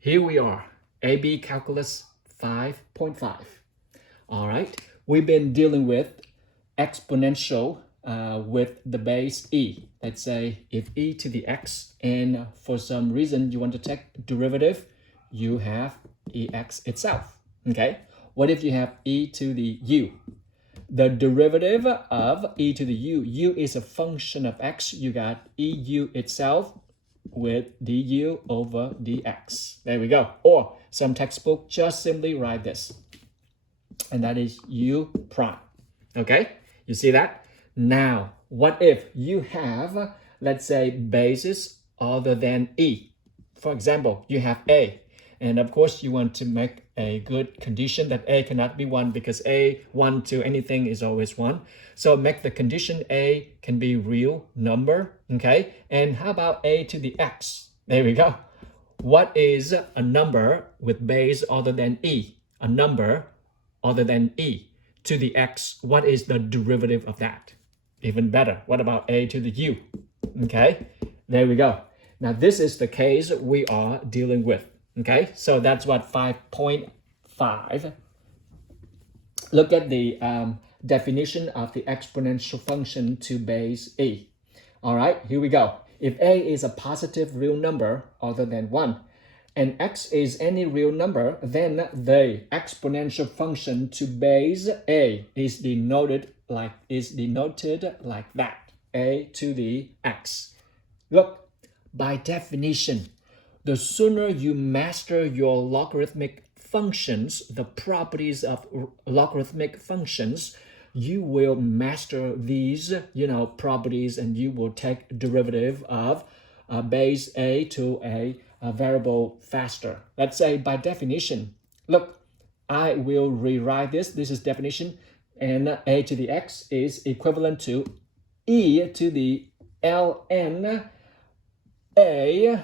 Here we are, AB Calculus 5.5. All right, we've been dealing with exponential with the base e. Let's say if e to the x, and for some reason you want to take derivative, you have ex itself, okay? What if you have e to the u? The derivative of e to the u is a function of x. You got eu itself with du over dx. There we go. Or some textbook just simply write this. And that is u prime. Okay? You see that? Now, what if you have, let's say, bases other than e? For example, you have a. And of course, you want to make a good condition that a cannot be 1 because a 1 to anything is always 1. So make the condition a can be real number, okay? And how about a to the x? There we go. What is a number with base other than e? A number other than e to the x, what is the derivative of that? Even better, what about a to the u? Okay, there we go. Now this is the case we are dealing with. Okay, so that's what 5.5. Look at the definition of the exponential function to base e. All right, here we go. If a is a positive real number other than 1, and x is any real number, then the exponential function to base a is denoted like that, a to the x. Look, by definition, the sooner you master your logarithmic functions, the properties of logarithmic functions, you will master these, properties, and you will take derivative of base a to a variable faster. Let's say by definition, look, I will rewrite this. This is definition, and a to the x is equivalent to e to the ln a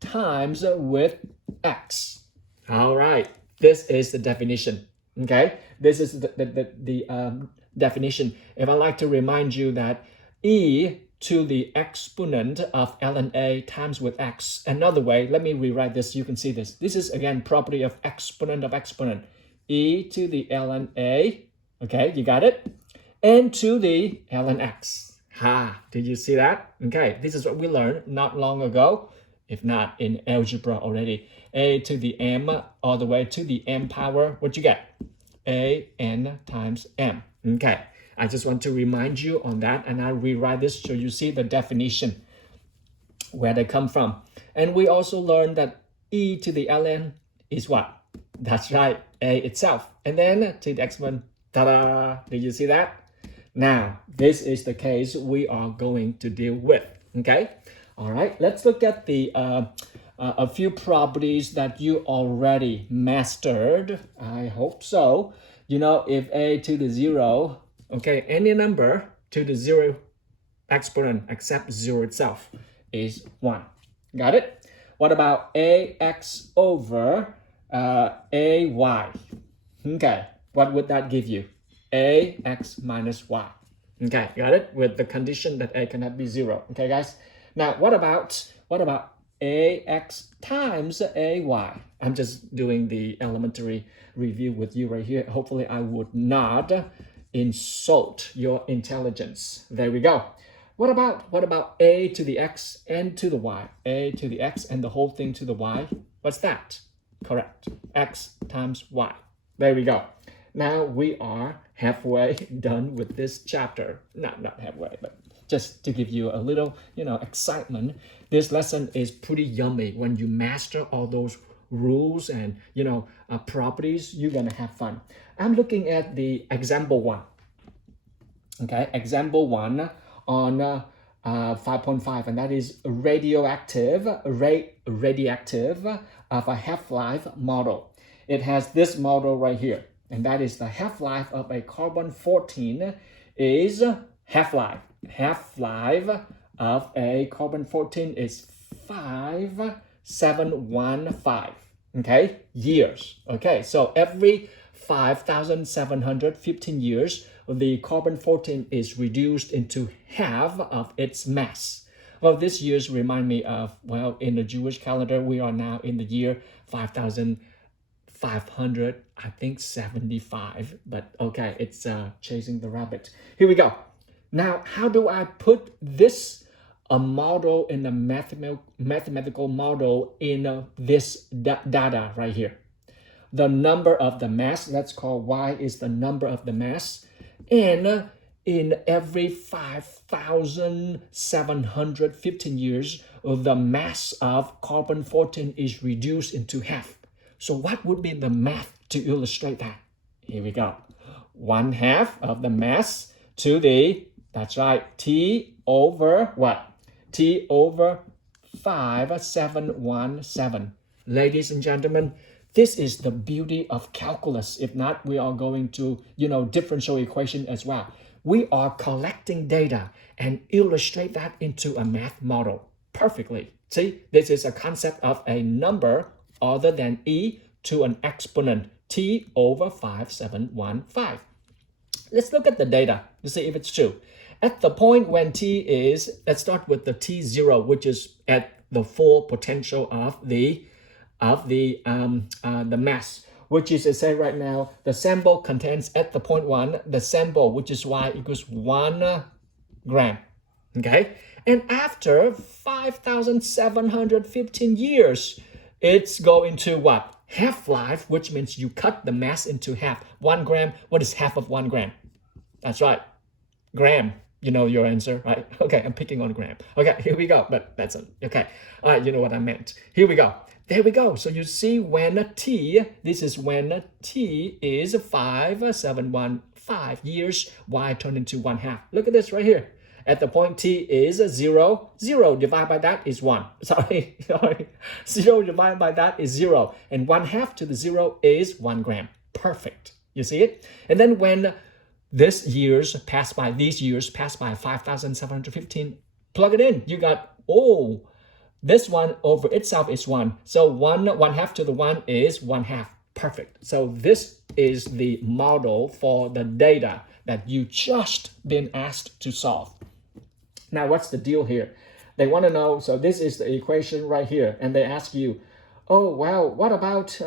times with x. All right, this is the definition. Okay, this is the definition. If I like to remind you that e to the exponent of ln a times with x. Another way, let me rewrite this. You can see this. This is again property of exponent of exponent. E to the ln a. Okay, you got it? And to the ln x. Ha, did you see that? Okay, this is what we learned not long ago, if not in algebra already. A to the m all the way to the m power. What you get? A n times m. Okay, I just want to remind you on that, and I'll rewrite this so you see the definition, where they come from. And we also learned that e to the ln is what? That's right, a itself. And then to the exponent, ta-da! Did you see that? Now, this is the case we are going to deal with, okay? All right, let's look at the a few properties that you already mastered. I hope so. If a to the 0, okay, any number to the 0 exponent except 0 itself is 1. Got it? What about ax over ay? Okay, what would that give you? Ax minus y. Okay, got it? With the condition that a cannot be 0. Okay, guys? Now, what about ax times ay? I'm just doing the elementary review with you right here. Hopefully, I would not insult your intelligence. There we go. What about a to the x and to the y? A to the x and the whole thing to the y. What's that? Correct. X times y. There we go. Now we are halfway done with this chapter. Not halfway, but just to give you a little, excitement. This lesson is pretty yummy. When you master all those rules and, properties, you're going to have fun. I'm looking at the example 1. Okay, example 1 on 5.5, and that is radioactive of a half-life model. It has this model right here, and that is the half-life of a carbon-14 is half-life. Half-life of a carbon-14 is 5715, okay, years. Okay, so every 5,715 years, the carbon-14 is reduced into half of its mass. Well, this year's remind me of, well, in the Jewish calendar, we are now in the year 5,500, I think 75, but okay, it's chasing the rabbit. Here we go. Now, how do I put this a model in a mathematical model in this data right here? The number of the mass, let's call y is the number of the mass, and in every 5,715 years, the mass of carbon-14 is reduced into half. So what would be the math to illustrate that? Here we go. 1/2 of the mass to the, that's right, T over what? T over 5717. Ladies and gentlemen, this is the beauty of calculus. If not, we are going to, differential equation as well. We are collecting data and illustrate that into a math model perfectly. See, this is a concept of a number other than e to an exponent, t over 5715. Let's look at the data to see if it's true. At the point when t is, let's start with the t0, which is at the full potential of the mass, which is, let's say right now, the sample contains at the point 1, the sample, which is y equals 1 gram, okay? And after 5,715 years, it's going to what? Half-life, which means you cut the mass into half. 1 gram, what is half of 1 gram? That's right, gram. You know your answer, right? Okay, I'm picking on gram. Okay, here we go, but that's it. Okay, all right, you know what I meant. Here we go. There we go. So you see when t, this is when t is 5715 years, y turned into 1/2. Look at this right here. At the point t is 0, 0 divided by that is 1. Sorry. 0 divided by that is 0. And 1/2 to the 0 is 1 gram. Perfect. You see it? And then when these years pass by 5,715, plug it in. You got, this one over itself is 1. So 1/2 to the 1 is 1/2. Perfect. So this is the model for the data that you just been asked to solve. Now, what's the deal here? They want to know, so this is the equation right here, and they ask you, oh, well, what about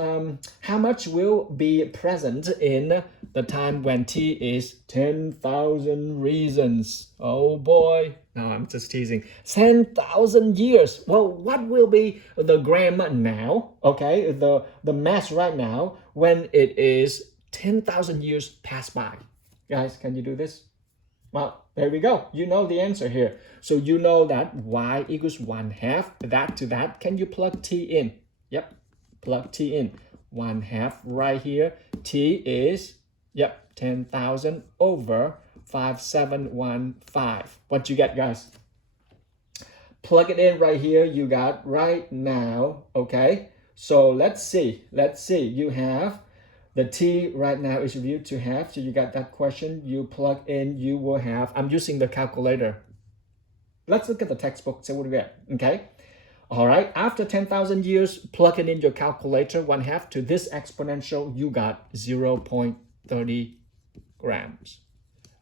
how much will be present in the time when t is 10,000 reasons? Oh boy, no, I'm just teasing. 10,000 years. Well, what will be the gram now, okay, the mass right now when it is 10,000 years pass by? Guys, can you do this? Well, there we go. You know the answer here. So you know that y equals 1/2, that to that. Can you plug t in? Yep, plug t in. 1/2 right here. T is, 10,000 over 5715. What you get, guys? Plug it in right here. You got right now, okay? So let's see. You have the t right now is reduced to half. So you got that question. You plug in, you will have, I'm using the calculator. Let's look at the textbook, see what we get, okay? All right, after 10,000 years, plug it in your calculator, 1/2 to this exponential, you got 0.30 grams.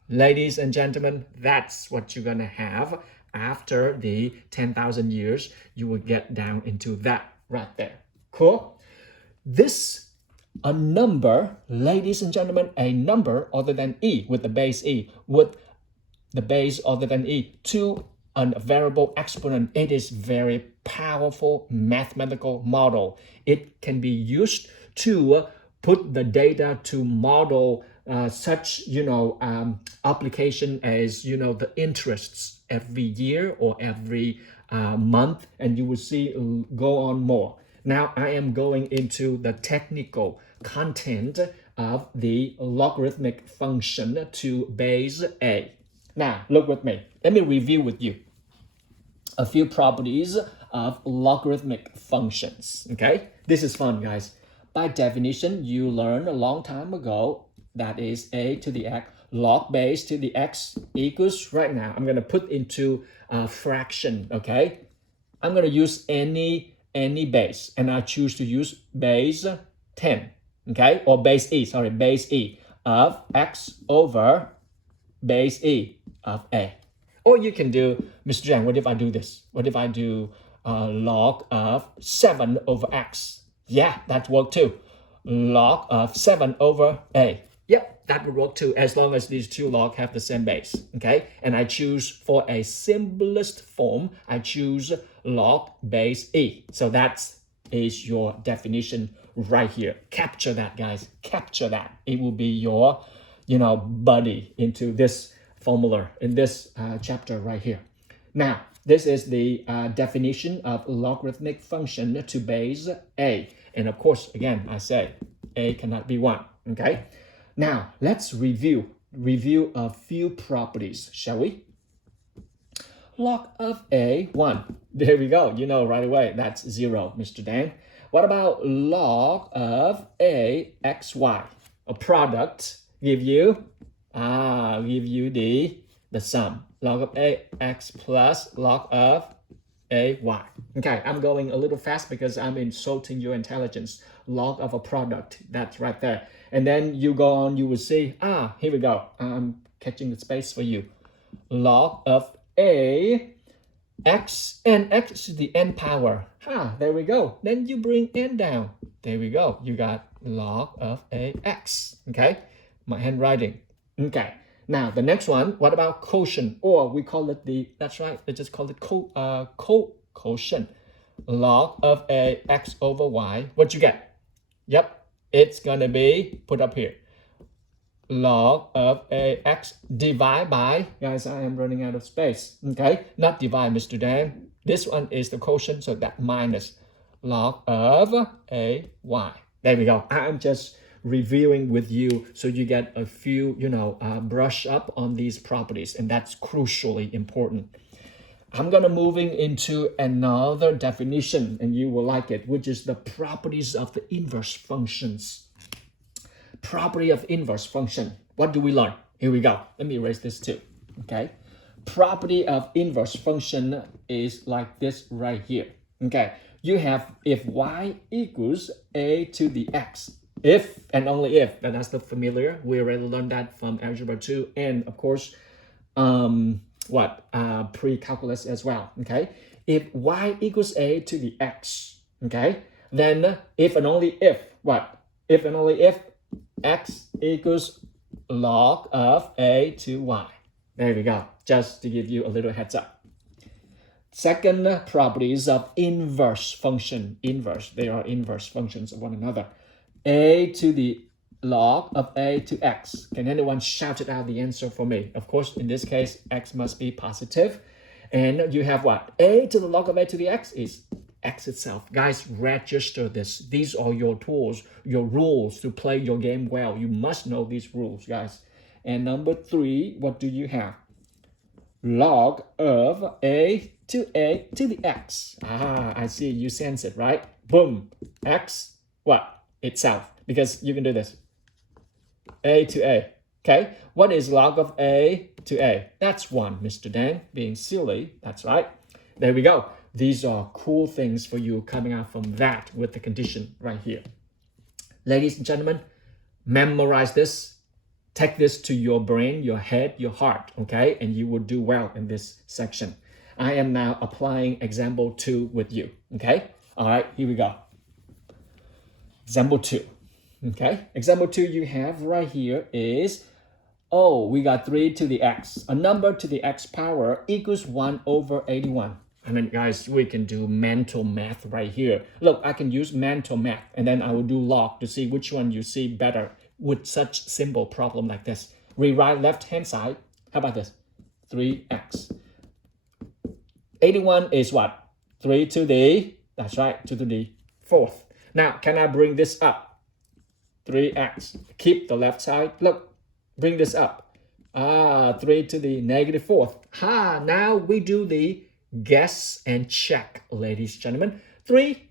Ladies and gentlemen, that's what you're gonna have after the 10,000 years. You will get down into that right there. Cool? This, a number, ladies and gentlemen, a number other than e, with the base e, with the base other than e, to a variable exponent. It is very powerful mathematical model. It can be used to put the data to model such, application as, the interests every year or every month, and you will see go on more. Now I am going into the technical content of the logarithmic function to base a. Now, look with me. Let me review with you a few properties of logarithmic functions, okay? This is fun, guys. By definition, you learned a long time ago that is a to the x log base to the x equals, right now, I'm going to put into a fraction, okay? I'm going to use any base, and I choose to use base 10, okay? Or base e of x over base e of a. Or you can do, Mr. Zhang, what if I do this? What if I do log of 7 over x? Yeah, that would work too. Log of 7 over a. Yep, that would work too, as long as these two log have the same base, okay? And I choose for a simplest form, I choose log base e. So that is your definition right here. Capture that, guys. Capture that. It will be your, buddy into this formula in this chapter right here. Now, this is the definition of logarithmic function to base a. And of course, again, I say a cannot be 1, okay? Now, let's review a few properties, shall we? Log of a, 1. There we go. You know right away, that's 0, Mr. Dan. What about log of a xy? A product give you the sum. Log of a x plus log of a y. Okay, I'm going a little fast because I'm insulting your intelligence. Log of a product, that's right there. And then you go on, you will see, here we go. I'm catching the space for you. Log of a x, and x is the n power. There we go. Then you bring n down. There we go. You got log of a x. Okay, my handwriting. Okay. Now the next one. What about quotient? Or we call it that's right. Let's just call it quotient. Log of a x over y. What you get? Yep, it's gonna be put up here. Log of a x divide by, guys, I am running out of space. Okay, not divide, Mr. Dan. This one is the quotient, so that minus log of a y. There we go. I'm just reviewing with you so you get a few, brush up on these properties, and that's crucially important. I'm gonna moving into another definition, and you will like it, which is the properties of the inverse functions. Property of inverse function. What do we learn? Here we go. Let me erase this too. Okay. Property of inverse function is like this right here. Okay. You have if y equals a to the x. If and only if, that's the familiar. We already learned that from Algebra 2 and of course, pre-calculus as well. Okay. If y equals a to the x. Okay. Then if and only if, what? If and only if x equals log of a to y. There we go. Just to give you a little heads up. Second properties of inverse function. Inverse. They are inverse functions of one another. A to the log of a to x. Can anyone shout it out the answer for me? Of course, in this case, x must be positive. And you have what? A to the log of a to the x is x itself. Guys, register this. These are your tools, your rules to play your game well. You must know these rules, guys. And number 3, what do you have? Log of a to the x. I see. You sense it, right? Boom. X, what? Itself. Because you can do this. A to a. Okay? What is log of a to a? That's 1, Mr. Dan. Being silly. That's right. There we go. These are cool things for you coming out from that with the condition right here. Ladies and gentlemen, memorize this. Take this to your brain, your head, your heart, okay? And you will do well in this section. I am now applying example 2 with you, okay? All right, here we go. Example 2, okay? Example 2 you have right here is, we got 3 to the x. A number to the x power equals 1 over 81. And then guys, we can do mental math right here. Look, I can use mental math and then I will do log to see which one you see better with such simple problem like this. Rewrite left hand side. How about this? 3x. 81 is what? 3 to the, that's right, 2 to the 4th. Now, can I bring this up? 3x. Keep the left side. Look, bring this up. 3 to the negative 4th. Now we do the guess and check, ladies and gentlemen. 3.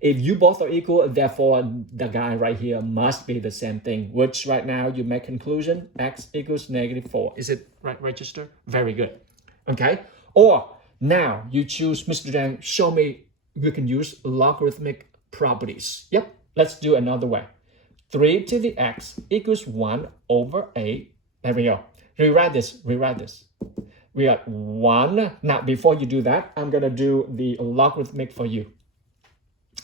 If you both are equal, therefore the guy right here must be the same thing, which right now you make conclusion, x equals negative 4. Is it right register? Very good. Okay. Or now you choose, Mr. Dan, show me you can use logarithmic properties. Yep. Let's do another way. 3 to the x equals 1 over 8. There we go. Rewrite this. We got 1. Now, before you do that, I'm going to do the logarithmic for you.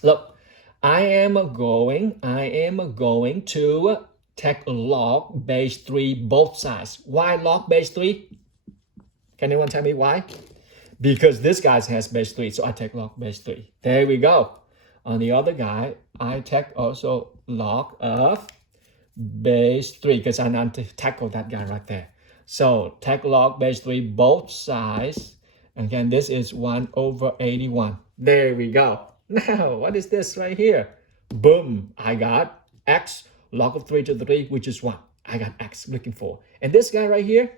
Look, I am going to take log base 3 both sides. Why log base 3? Can anyone tell me why? Because this guy has base 3, so I take log base 3. There we go. On the other guy, I take also log of base 3 because I need to tackle that guy right there. So take log base 3 both sides. And again, this is 1/81. There we go. Now, what is this right here? Boom, I got x log of 3 to the 3, which is 1. I got x looking for. And this guy right here,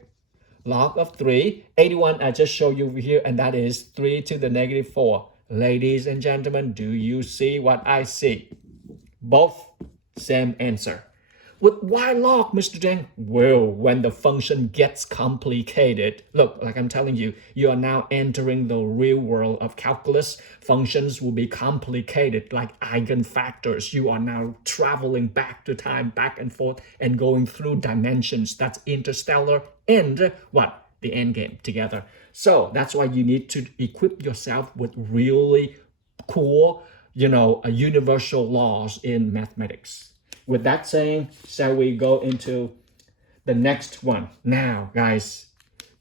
log of 3, 81, I just showed you over here, and that is 3 to the negative 4. Ladies and gentlemen, do you see what I see? Both same answer. With why log, Mr. Deng? Well, when the function gets complicated, look, like I'm telling you, you are now entering the real world of calculus. Functions will be complicated like eigenfactors. You are now traveling back to time, back and forth, and going through dimensions. That's interstellar and what? The end game together. So that's why you need to equip yourself with really cool, universal laws in mathematics. With that saying, shall we go into the next one? Now, guys,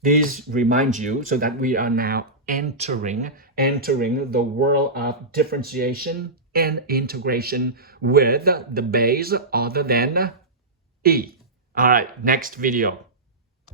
these remind you so that we are now entering the world of differentiation and integration with the base other than E. All right, next video.